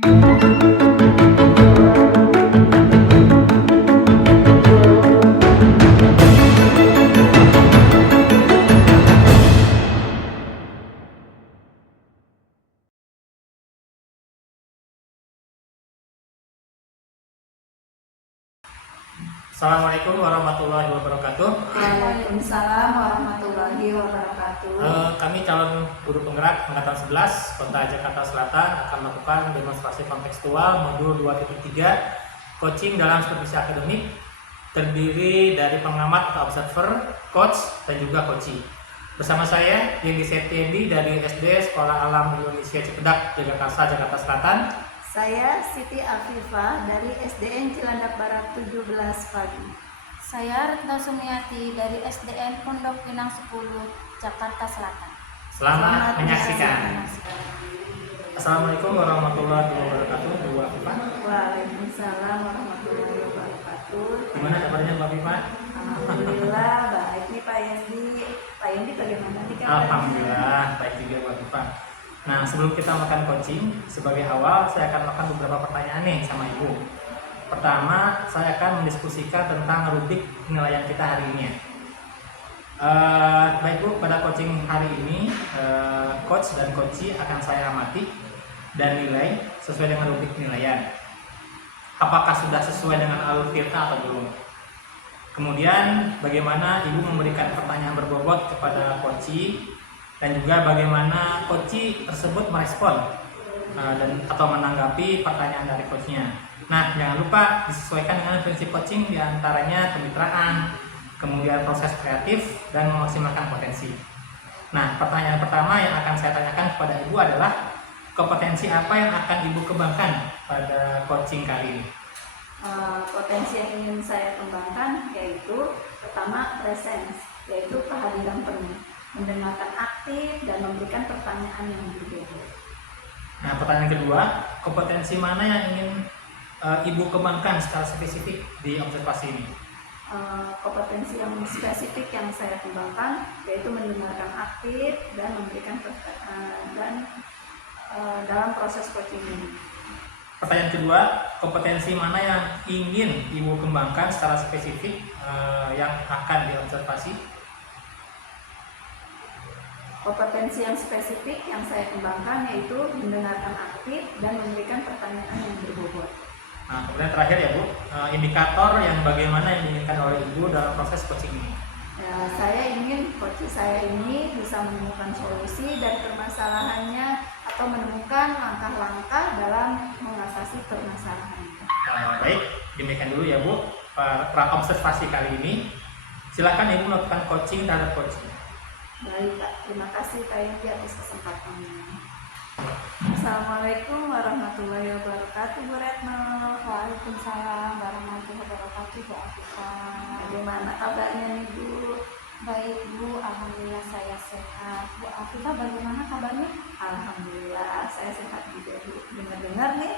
Assalamualaikum warahmatullahi wabarakatuh. Waalaikumsalam warahmatullahi wabarakatuh. Kami calon guru penggerak angkatan 11 Kota Jakarta Selatan akan melakukan demonstrasi kontekstual modul 2.3 coaching dalam supervisi akademik, terdiri dari pengamat atau observer, coach, dan juga coaching. Bersama saya Yendi Setiedi dari SD Sekolah Alam Indonesia Cipedak, Jagakarsa, Jakarta Selatan. Saya Siti Afifah dari SDN Cilandak Barat 17 Pagi. Saya Retno Sumiati dari SDN Pondok Pinang 10, Jakarta Selatan. Selamat menyaksikan. Assalamualaikum warahmatullahi wabarakatuh. Bu Afifah. Waalaikumsalam warahmatullahi wabarakatuh. Gimana kabarnya Mbak Afifah? Alhamdulillah baik nih Pak Yendi. Pak Yendi bagaimana nih kabarnya? Alhamdulillah baik juga Mbak Afifah. Nah, sebelum kita melakukan coaching, sebagai awal saya akan melakukan beberapa pertanyaan nih sama Ibu. Pertama, saya akan mendiskusikan tentang rubrik penilaian kita hari ini. Baik Bu, pada coaching hari ini, coach dan coachee akan saya amati dan nilai sesuai dengan rubrik penilaian. Apakah sudah sesuai dengan alur tirta atau belum? Kemudian, bagaimana Ibu memberikan pertanyaan berbobot kepada coachee, dan juga bagaimana coachee tersebut merespon atau menanggapi pertanyaan dari coachnya. Nah, jangan lupa disesuaikan dengan prinsip coaching, diantaranya kemitraan, kemudian proses kreatif, dan memaksimalkan potensi. Nah, pertanyaan pertama yang akan saya tanyakan kepada Ibu adalah kompetensi apa yang akan Ibu kembangkan pada coaching kali ini? Potensi yang ingin saya kembangkan yaitu pertama presence, yaitu kehadiran penuh, mendengarkan aktif dan memberikan pertanyaan yang berbeda. Nah, pertanyaan kedua, kompetensi mana yang ingin Ibu kembangkan secara spesifik di observasi ini? Kompetensi yang spesifik yang saya kembangkan yaitu mendengarkan aktif dan memberikan dalam proses coaching ini. Pertanyaan kedua, kompetensi mana yang ingin Ibu kembangkan secara spesifik yang akan diobservasi? Kompetensi yang spesifik yang saya kembangkan yaitu mendengarkan aktif dan memberikan pertanyaan yang berbobot. Nah, kemudian terakhir ya Bu, indikator yang bagaimana yang diinginkan oleh Ibu dalam proses coaching ini? Ya, saya ingin coach saya ini bisa menemukan solusi dan permasalahannya atau menemukan langkah-langkah dalam mengatasi permasalahannya. Baik, demikian dulu ya Bu, pra-observasi kali ini. Silakan Ibu melakukan coaching terhadap coaching. Baik Pak, terima kasih Pak Yendi atas kesempatannya. Assalamualaikum warahmatullahi wabarakatuh Bu Retno. Waalaikumsalam warahmatullahi wabarakatuh, Bu Afifah. Bagaimana kabarnya nih Bu? Baik Bu, alhamdulillah saya sehat. Bu Afifah bagaimana kabarnya? Alhamdulillah saya sehat juga Bu. Dengar-dengar nih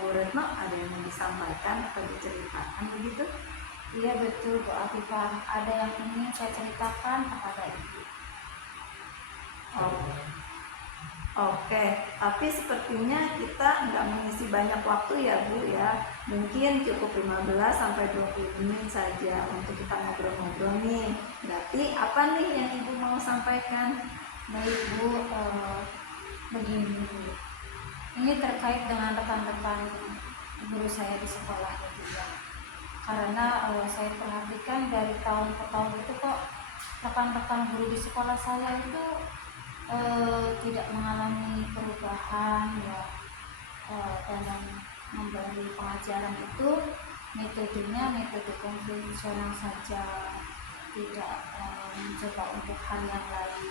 Bu Retno ada yang mau disampaikan atau diceritakan begitu? Iya betul Bu Afifah, ada yang ingin saya ceritakan kepada Ibu. Oke, tapi sepertinya kita nggak mengisi banyak waktu ya Bu ya. Mungkin cukup 15 sampai 20 menit saja untuk kita ngobrol-ngobrol nih. Berarti apa nih yang Ibu mau sampaikan? Baik Bu, begini Bu. Ini terkait dengan rekan-rekan guru saya di sekolah juga. Karena saya perhatikan dari tahun ke tahun itu kok rekan-rekan guru di sekolah saya itu tidak mengalami perubahan ya, dalam memberi pengajaran itu metodenya metode konvensional saja, tidak mencoba untuk hal yang lain,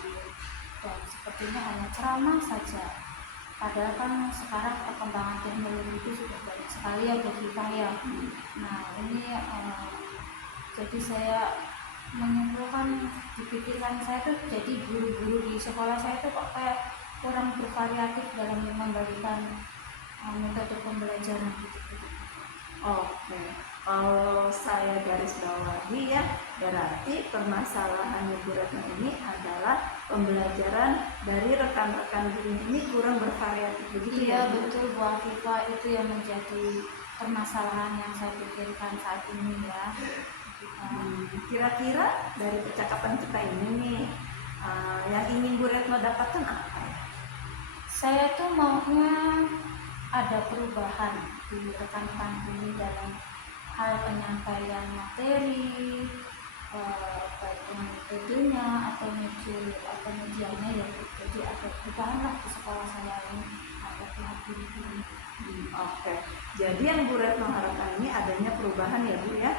dan sepertinya hanya ceramah saja. Padahal kan sekarang perkembangan teknologi itu sudah banyak sekali ya Bu Afifah ya. Nah ini jadi saya menyimpulkan di pikiran saya tuh, jadi guru-guru di sekolah saya tuh kok kayak kurang bervariatif dalam memberikan metode pembelajaran gitu. Oke, kalau saya garis bawahi ya, Berarti permasalahannya Bu Retno ini adalah pembelajaran dari rekan-rekan guru ini kurang bervariatif, begitu Iya ya Bu? betul Bu Afifah, itu yang menjadi permasalahan yang saya pikirkan saat ini ya. Kira-kira dari percakapan kita ini nih, yang ingin Bu Retno dapatkan apa ya? Saya tuh maunya ada perubahan di rekan-rekan ini dalam hal penyampaian materi, baik dengan metodenya atau medianya ya. Jadi ada perubahan lah di sekolah saya ini, ada pihak guru-guru. Oke, jadi yang Bu Retno harapkan ini adanya perubahan ya Bu ya.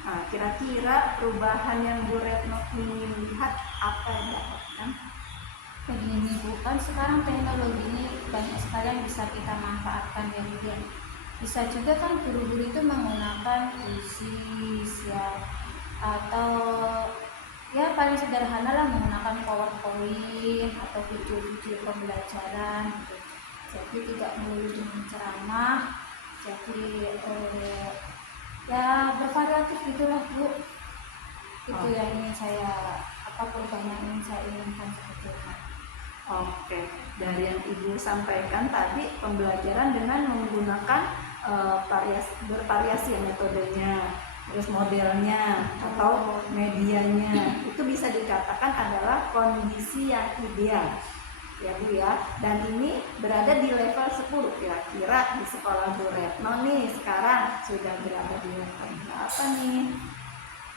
Nah, kira-kira perubahan yang Bu Retno ingin lihat apa yang dapatkan? Begini Bu, kan sekarang teknologi ini banyak sekali yang bisa kita manfaatkan ya Bu ya. Bisa juga kan guru-guru itu menggunakan puisi ya, atau ya paling sederhana lah menggunakan PowerPoint atau video-video pembelajaran gitu. Jadi tidak melulu dengan ceramah, jadi ya bervariatif gitulah Bu. Itu yang ingin saya, perubahan yang ingin saya inginkan sebetulnya. Oke, dari yang Ibu sampaikan tadi, pembelajaran dengan menggunakan bervariasi ya metodenya, terus modelnya atau medianya, itu bisa dikatakan adalah kondisi yang ideal ya Bu ya. Dan ini berada di level 10, kira-kira di sekolah Bu Retno nih sekarang sudah berada di level berapa nih?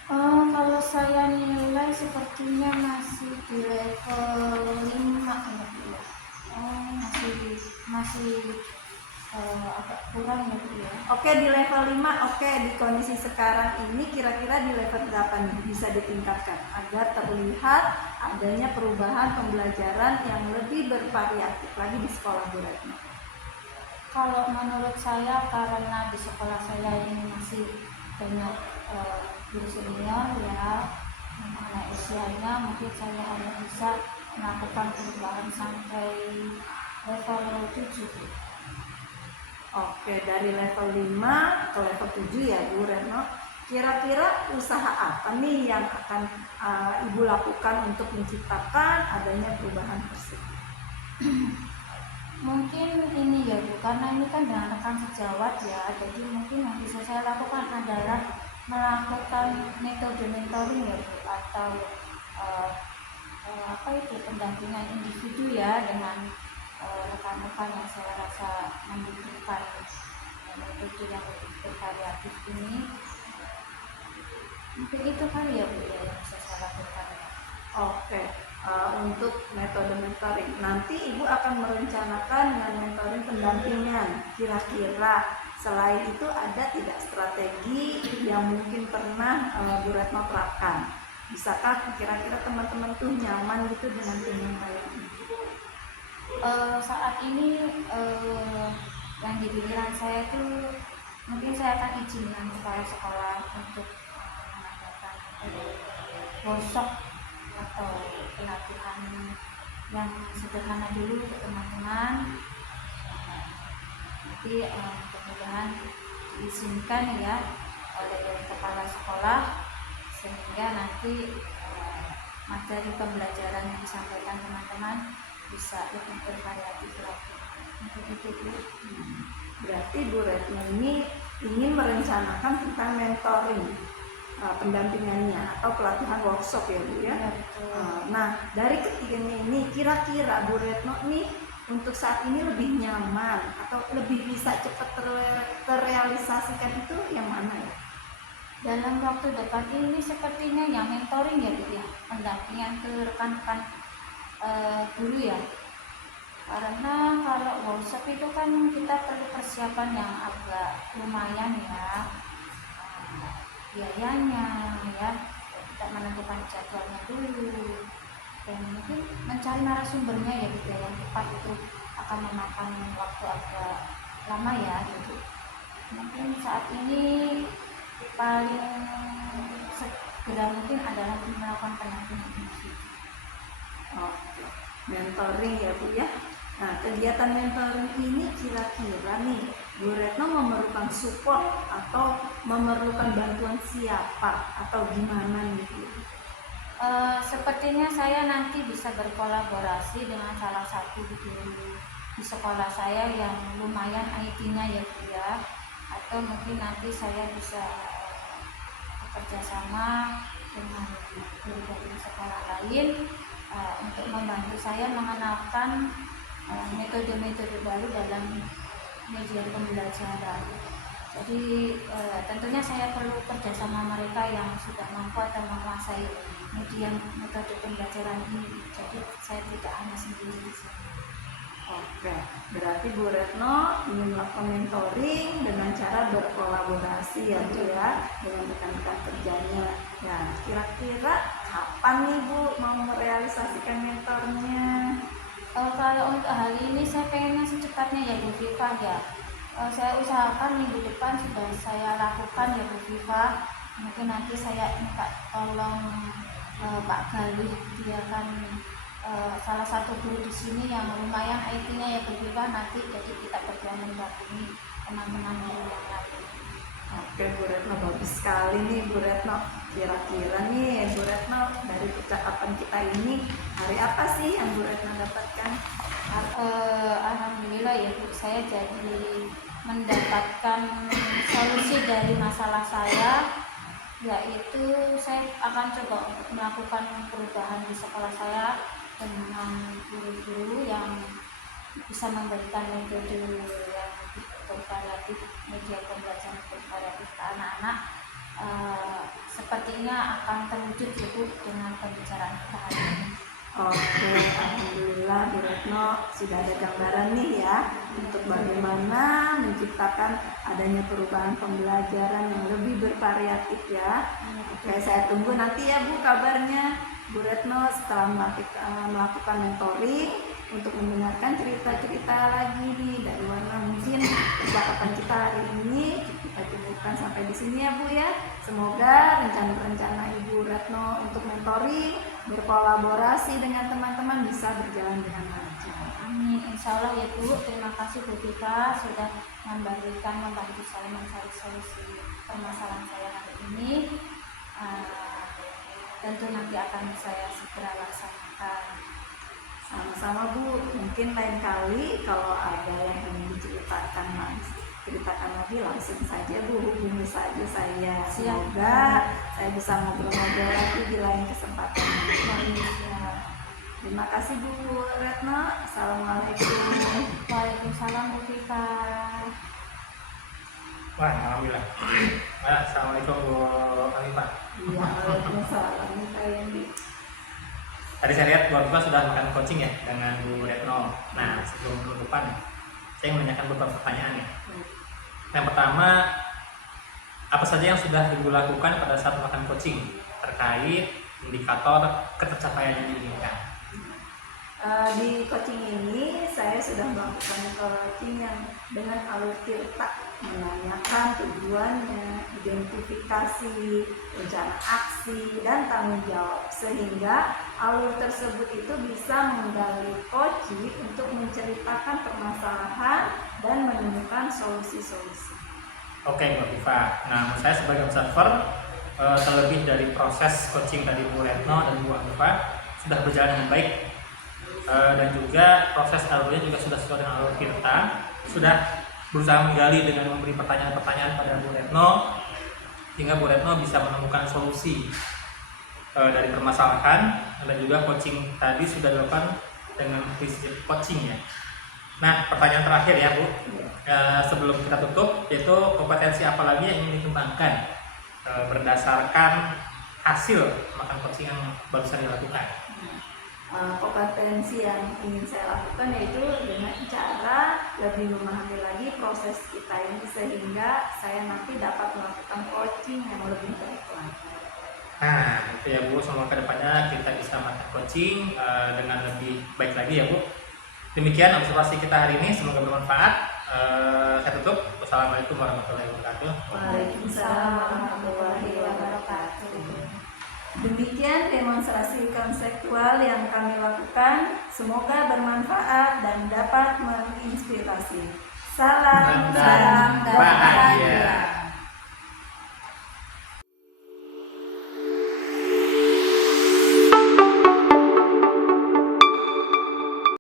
Kalau saya nilai sepertinya masih di level 5 ya Bu ya. Masih agak kurang ya Bu ya. Oke, di level 5, oke, di kondisi sekarang ini kira-kira di level berapa nih bisa ditingkatkan agar terlihat adanya perubahan pembelajaran yang lebih bervariatif lagi di sekolah Bu Retno? Kalau menurut saya, karena di sekolah saya ini masih banyak guru senior ya, mengenai usianya, mungkin saya hanya bisa melakukan perubahan sampai level 7. Oke, dari level 5 ke level 7 ya Bu Retno. Kira-kira usaha apa nih yang akan Ibu lakukan untuk menciptakan adanya perubahan tersebut? Mungkin ini ya Bu, karena ini kan dengan rekan sejawat ya, jadi mungkin yang bisa saya lakukan adalah melakukan metode mentoring ya Bu, atau pendampingan individu ya dengan rekan-rekan yang saya rasa membutuhkan metode yang lebih bervariatif ini. Mungkin itu kali ya Bu ya yang bisa saya lakukan. Oke, untuk metode mentoring nanti Ibu akan merencanakan dengan mentoring pendampingan. Kira-kira selain itu ada tidak strategi yang mungkin pernah Bu Retno terapkan? Bisakah kira-kira teman-teman tuh nyaman gitu dengan penyampaian ini? Saat ini yang di pikiran saya itu mungkin saya akan izinkan kepala sekolah untuk mengadakan workshop atau pelatihan yang sederhana dulu untuk teman-teman. Nanti mudah-mudahan diizinkan ya oleh kepala sekolah, sehingga nanti materi pembelajaran yang disampaikan teman-teman bisa lebih bervariatif lagi. Begitu Bu. Berarti Bu Retno ini ingin merencanakan tentang mentoring pendampingannya atau pelatihan workshop ya Bu ya. Nah, dari ketiganya ini kira-kira Bu Retno nih untuk saat ini lebih nyaman atau lebih bisa cepat terrealisasikan itu yang mana ya? Dalam waktu dekat ini sepertinya yang mentoring ya Bu ya, pendampingan ke rekan-rekan guru ya. Karena kalau workshop itu kan kita perlu persiapan yang agak lumayan ya, biayanya ya, kita menentukan jadwalnya dulu, dan mungkin mencari narasumbernya ya gitu yang tepat itu akan memakan waktu agak lama ya gitu. Mungkin saat ini paling segera mungkin adalah melakukan pendampingan individu. Oke, mentoring ya Bu ya. Nah, kegiatan mentoring ini kira-kira nih, Bu Retno memerlukan support atau memerlukan bantuan siapa atau gimana nih, Bu? Sepertinya saya nanti bisa berkolaborasi dengan salah satu guru di sekolah saya yang lumayan IT-nya ya Bu ya, atau mungkin nanti saya bisa bekerja sama dengan guru dari sekolah lain untuk membantu saya mengenalkan metode-metode baru dalam media pembelajaran. Jadi tentunya saya perlu kerjasama mereka yang sudah mampu atau menguasai media metode pembelajaran ini. Jadi saya tidak hanya sendiri di sini. Oke, berarti Bu Retno ingin melakukan mentoring dengan cara berkolaborasi ya Bu ya, dengan rekan-rekan kerjanya. Ya, kira-kira kapan nih Bu mau merealisasikan mentornya? Kalau untuk hal ini saya pengennya secepatnya ya Bu Viva ya. Saya usahakan minggu depan sudah saya lakukan ya Bu Viva. Mungkin nanti saya minta tolong Pak Galih, dia kan salah satu guru di sini yang lumayan IT-nya ya Bu Viva, nanti jadi kita berdua mendampingi teman-teman guru yang lain. Oke Bu Retno, bagus sekali nih Bu Retno. Kira-kira nih Bu Retno, dari percakapan kita ini, hari apa sih yang Bu Retno dapatkan? Alhamdulillah ya Bu, saya jadi mendapatkan solusi dari masalah saya, yaitu saya akan coba untuk melakukan perubahan di sekolah saya dengan guru-guru yang bisa memberikan metode yang komparatif, media pembelajaran komparatif ke anak-anak. Sepertinya akan terwujud Bu dengan pembicaraan kita hari ini. Oke, alhamdulillah Bu Retno sudah ada gambaran nih ya untuk bagaimana menciptakan adanya perubahan pembelajaran yang lebih bervariatif ya. Oke, saya tunggu nanti ya Bu kabarnya Bu Retno setelah melakukan mentoring untuk mendengarkan cerita-cerita lagi nih dari warna. Mungkin percakapan kita hari ini kita cukupkan sampai di sini ya Bu ya. Semoga rencana-rencana Ibu Retno untuk mentoring, berkolaborasi dengan teman-teman bisa berjalan dengan lancar. Amin, insya Allah ya Bu. Terima kasih Bu Vika sudah membantu saya mencari solusi permasalahan saya hari ini. Tentu nanti akan saya segera laksanakan. Sama-sama Bu, mungkin lain kali kalau ada yang ingin diceritakan lagi langsung saja Bu, hubungi saja saya. Semoga saya bisa ngobrol-ngobrol lagi di lain kesempatan. Terima kasih Bu Retno. Assalamualaikum. Waalaikumsalam Bu Vika. Wah, alhamdulillah. Assalamualaikum Bu Alifah. Iya, waalaikumsalam Pak Yendi. Tadi saya lihat Bu Alifah sudah makan coaching ya dengan Bu Retno. Nah, sebelum penutupan, saya menanyakan beberapa pertanyaan ya. Yang pertama, apa saja yang sudah Ibu lakukan pada saat makan coaching terkait indikator ketercapaian yang diinginkan? Di coaching ini saya sudah melakukan coaching yang dengan alur tirta, menanyakan tujuannya, identifikasi, rencana aksi, dan tanggung jawab, sehingga alur tersebut itu bisa menggali coaching untuk menceritakan permasalahan dan menemukan solusi-solusi. Oke, Mbak Viva. Nah, saya sebagai observer, terlebih dari proses coaching tadi Bu Retno dan Bu Viva sudah berjalan dengan baik, dan juga proses alurnya juga sudah sesuai dengan alur kita, sudah berusaha menggali dengan memberi pertanyaan-pertanyaan pada Bu Retno, sehingga Bu Retno bisa menemukan solusi dari permasalahan, dan juga coaching tadi sudah dilakukan dengan prinsip coaching ya. Nah, pertanyaan terakhir ya Bu, sebelum kita tutup, yaitu kompetensi apa lagi yang ingin dikembangkan berdasarkan hasil makan coaching yang barusan dilakukan? Kompetensi yang ingin saya lakukan yaitu dengan cara lebih memahami lagi proses kita ini, sehingga saya nanti dapat melakukan coaching yang lebih baik lagi. Nah, itu ya Bu, semoga kedepannya kita bisa makan coaching dengan lebih baik lagi ya Bu. Demikian observasi kita hari ini, semoga bermanfaat. Saya tutup. Wassalamualaikum warahmatullahi wabarakatuh. Waalaikumsalam warahmatullahi wabarakatuh. Demikian demonstrasi konseptual yang kami lakukan. Semoga bermanfaat dan dapat inspirasi. Salam Dan bahagia.